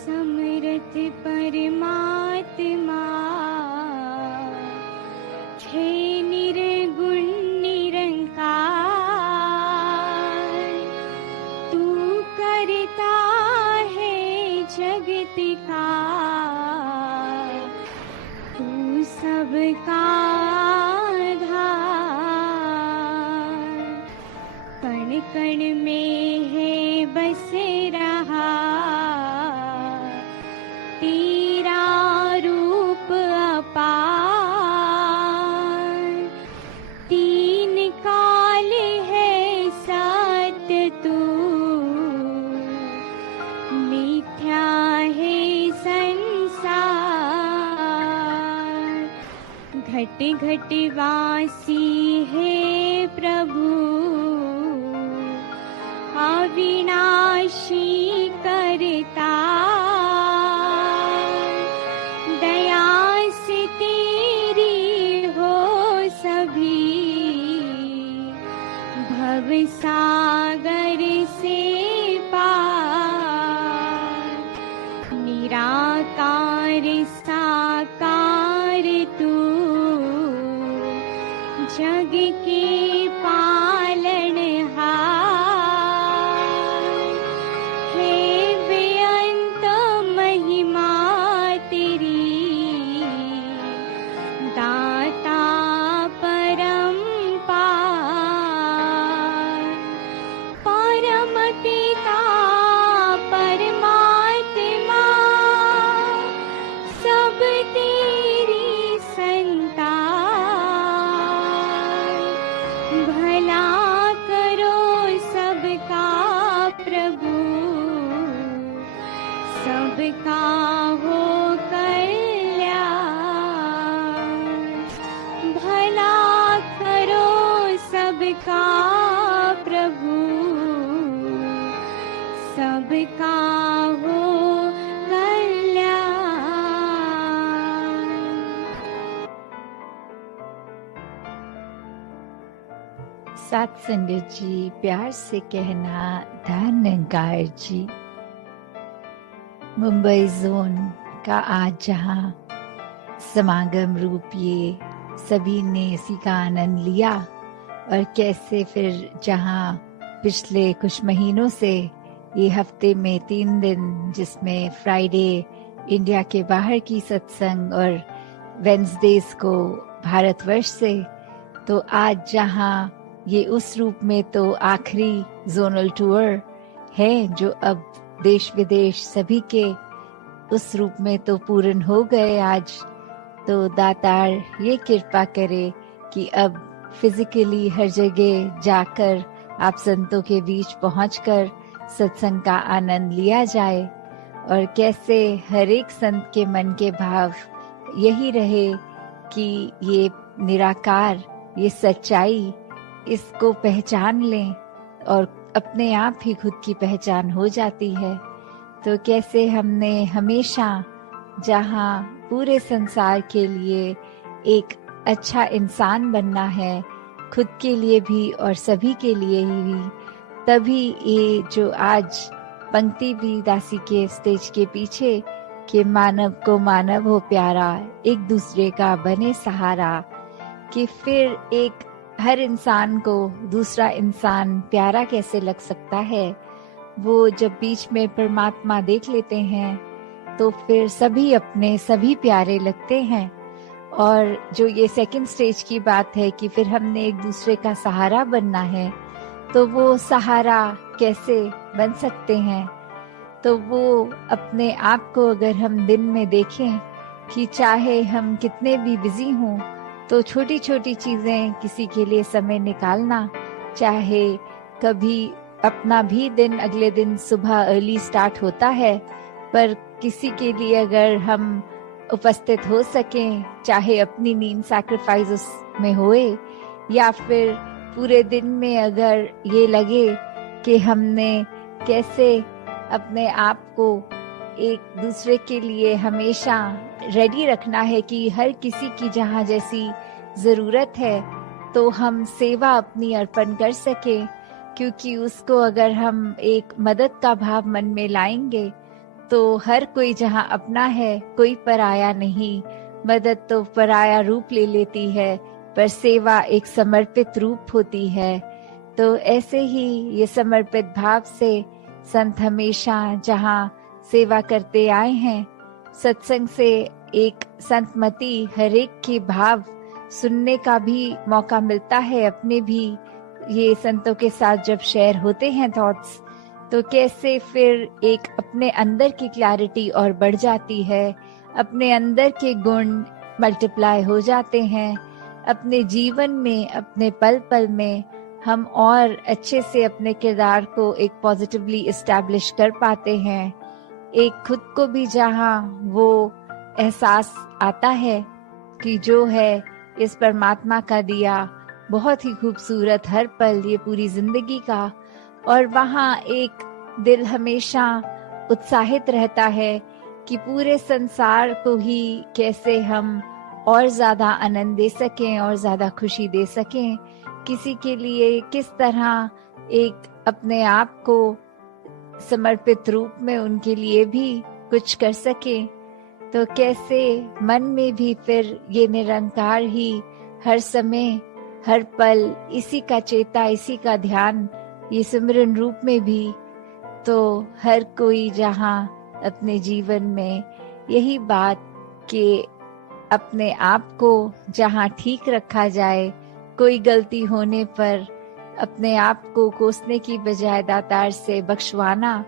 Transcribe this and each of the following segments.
समर्थ परमात्मा हे निर्गुण निरंकार, तू करता है जगत का, तू सबका आधार। कण कण में है बस रहा तेरा रूप अपार। तीन काल है सत्य तू, मिथ्या है संसार। घट घट वासी है प्रभु, अविनाशी करता। दया से तेरी हो सभी, भव सागर से पार। निराकार साकार तू, जग के पालनहार। हे बेअंत महिमा तेरी, दाता परम्पार। परम पिता परमात्मा, सब तेरी संतान। भला करो सबका प्रभु, सबका हो कल्याण। भला करो सबका प्रभु, सबका हो कल्याण। सात संगत जी, प्यार से कहना धन्यकार जी। मुंबई जोन का आज जहाँ समागम रूप ये सभी ने इसी का आनंद लिया, और कैसे फिर जहाँ पिछले कुछ महीनों से ये हफ्ते में 3 दिन, जिसमें फ्राइडे इंडिया के बाहर की सत्संग और वेंसडेज को भारतवर्ष से, तो आज जहाँ ये उस रूप में तो आखिरी जोनल टूर है जो अब देश विदेश सभी के उस रूप में तो पूर्ण हो गए आज। तो दातार ये कृपा करे कि अब फिजिकली हर जगह जाकर आप संतों के बीच पहुंचकर सत्संग का आनंद लिया जाए, और कैसे हर एक संत के मन के भाव यही रहे कि ये निराकार, ये सच्चाई, इसको पहचान लें और अपने आप ही खुद की पहचान हो जाती है। तो कैसे हमने हमेशा जहाँ पूरे संसार के लिए एक अच्छा इंसान बनना है, खुद के लिए भी और सभी के लिए ही, तभी ये जो आज पंक्ति भी दासी के स्टेज के पीछे कि मानव को मानव हो प्यारा, एक दूसरे का बने सहारा, कि फिर एक हर इंसान को दूसरा इंसान प्यारा कैसे लग सकता है। वो जब बीच में परमात्मा देख लेते हैं तो फिर सभी अपने सभी प्यारे लगते हैं। और जो ये सेकंड स्टेज की बात है कि फिर हमने एक दूसरे का सहारा बनना है, तो वो सहारा कैसे बन सकते हैं। तो वो अपने आप को अगर हम दिन में देखें कि चाहे हम कितने भी बिजी हों, तो छोटी छोटी चीजें, किसी के लिए समय निकालना, चाहे कभी अपना भी दिन अगले दिन सुबह अर्ली स्टार्ट होता है, पर किसी के लिए अगर हम उपस्थित हो सकें, चाहे अपनी नींद सैक्रिफाइस उसमें होए, या फिर पूरे दिन में अगर ये लगे कि हमने कैसे अपने आप को एक दूसरे के लिए हमेशा रेडी रखना है कि हर किसी की जहाँ जैसी जरूरत है तो हम सेवा अपनी अर्पण कर सके, क्योंकि उसको अगर हम एक मदद का भाव मन में लाएंगे तो हर कोई जहाँ अपना है, कोई पराया नहीं। मदद तो पराया रूप ले लेती है, पर सेवा एक समर्पित रूप होती है। तो ऐसे ही ये समर्पित भाव से संत हमेशा जहाँ सेवा करते आए हैं, सत्संग से एक संतमति हर एक के भाव सुनने का भी मौका मिलता है। अपने भी ये संतों के साथ जब शेयर होते हैं थॉट्स, तो कैसे फिर एक अपने अंदर की क्लैरिटी और बढ़ जाती है, अपने अंदर के गुण मल्टीप्लाई हो जाते हैं। अपने जीवन में, अपने पल पल में हम और अच्छे से अपने किरदार को एक पॉजिटिवली एस्टैब्लिश कर पाते हैं। एक खुद को भी जहाँ वो एहसास आता है कि जो है इस परमात्मा का दिया बहुत ही खूबसूरत हर पल ये पूरी जिंदगी का, और वहाँ एक दिल हमेशा उत्साहित रहता है कि पूरे संसार को ही कैसे हम और ज्यादा आनंद दे सकें और ज्यादा खुशी दे सकें, किसी के लिए किस तरह एक अपने आप को समर्पित रूप में उनके लिए भी कुछ कर सके। तो कैसे मन में भी फिर ये निरंकार ही हर समय हर पल इसी का चेता, इसी का ध्यान, ये सिमरन रूप में भी। तो हर कोई जहाँ अपने जीवन में यही बात कि अपने आप को जहाँ ठीक रखा जाए, कोई गलती होने पर अपने आप को कोसने की बजाय दातार से बख्शवाना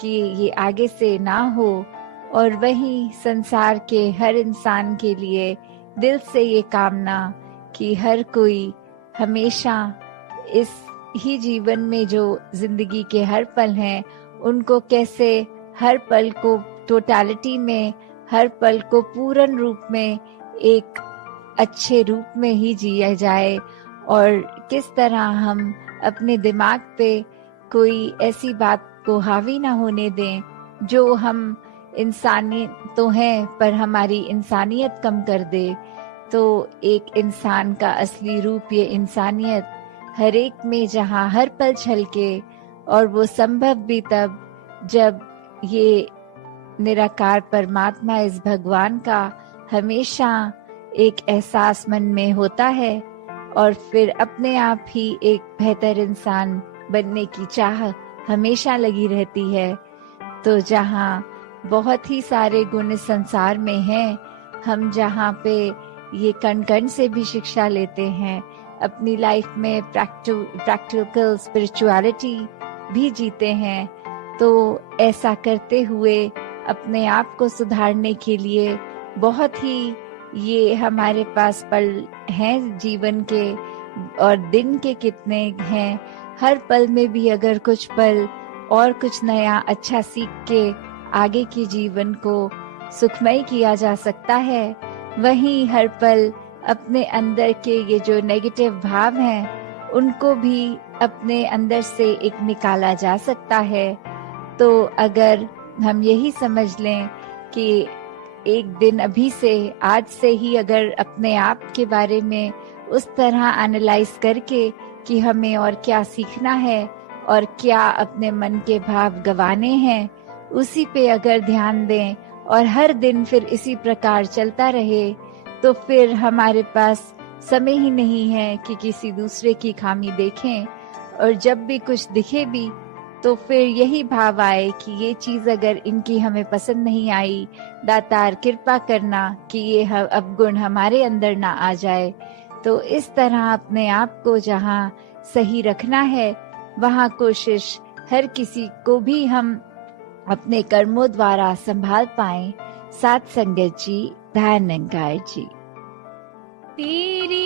कि ये आगे से ना हो, और वहीं संसार के हर इंसान के लिए दिल से ये कामना कि हर कोई हमेशा इस ही जीवन में जो जिंदगी के हर पल हैं, उनको कैसे हर पल को टोटलिटी में, हर पल को पूर्ण रूप में एक अच्छे रूप में ही जिया जाए, और किस तरह हम अपने दिमाग पे कोई ऐसी बात को हावी ना होने दें जो हम इंसानी तो हैं पर हमारी इंसानियत कम कर दे। तो एक इंसान का असली रूप ये इंसानियत हर एक में जहाँ हर पल छलके, और वो संभव भी तब जब ये निराकार परमात्मा, इस भगवान का हमेशा एक एहसास मन में होता है, और फिर अपने आप ही एक बेहतर इंसान बनने की चाह हमेशा लगी रहती है। तो जहाँ बहुत ही सारे गुण इस संसार में हैं, हम जहाँ पे ये कण कण से भी शिक्षा लेते हैं, अपनी लाइफ में प्रैक्टिकल स्पिरिचुअलिटी भी जीते हैं, तो ऐसा करते हुए अपने आप को सुधारने के लिए बहुत ही ये हमारे पास पल हैं जीवन के, और दिन के कितने हैं। हर पल में भी अगर कुछ पल और कुछ नया अच्छा सीख के आगे के जीवन को सुखमय किया जा सकता है, वहीं हर पल अपने अंदर के ये जो नेगेटिव भाव हैं उनको भी अपने अंदर से एक निकाला जा सकता है। तो अगर हम यही समझ लें कि एक दिन अभी से, आज से ही अगर अपने आप के बारे में उस तरह एनालाइज करके कि हमें और क्या सीखना है और क्या अपने मन के भाव गंवाने हैं, उसी पे अगर ध्यान दें और हर दिन फिर इसी प्रकार चलता रहे, तो फिर हमारे पास समय ही नहीं है कि किसी दूसरे की खामी देखें, और जब भी कुछ दिखे भी तो फिर यही भाव आए कि ये चीज अगर इनकी हमें पसंद नहीं आई, दातार कृपा करना कि ये अब गुण हमारे अंदर ना आ जाए। तो इस तरह अपने आप को जहाँ सही रखना है, वहाँ कोशिश हर किसी को भी हम अपने कर्मों द्वारा संभाल पाएं। साथ संगत जी, धन्यवाद जी। तेरी